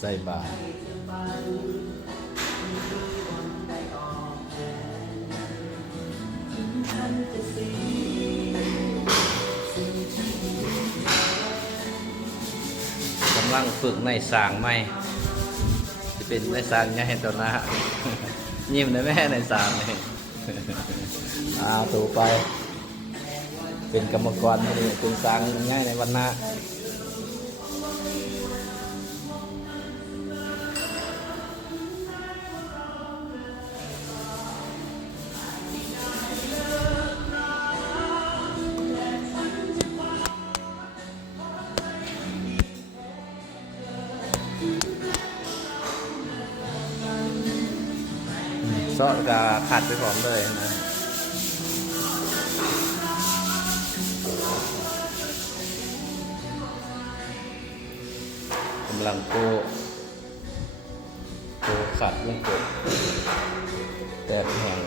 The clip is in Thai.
ใส่บาตรกำลังฝึกในสางใหม่จะเป็นในสางง่ายตัวหน้ายิ้มได้ไหมในสางเลยถูไปเป็นกรรมกรเป็นสางง่ายในวันหน้าซอสก็ขัดไปพร้อมเลยนะกำลังโกขัดลงกดแต่แห้ง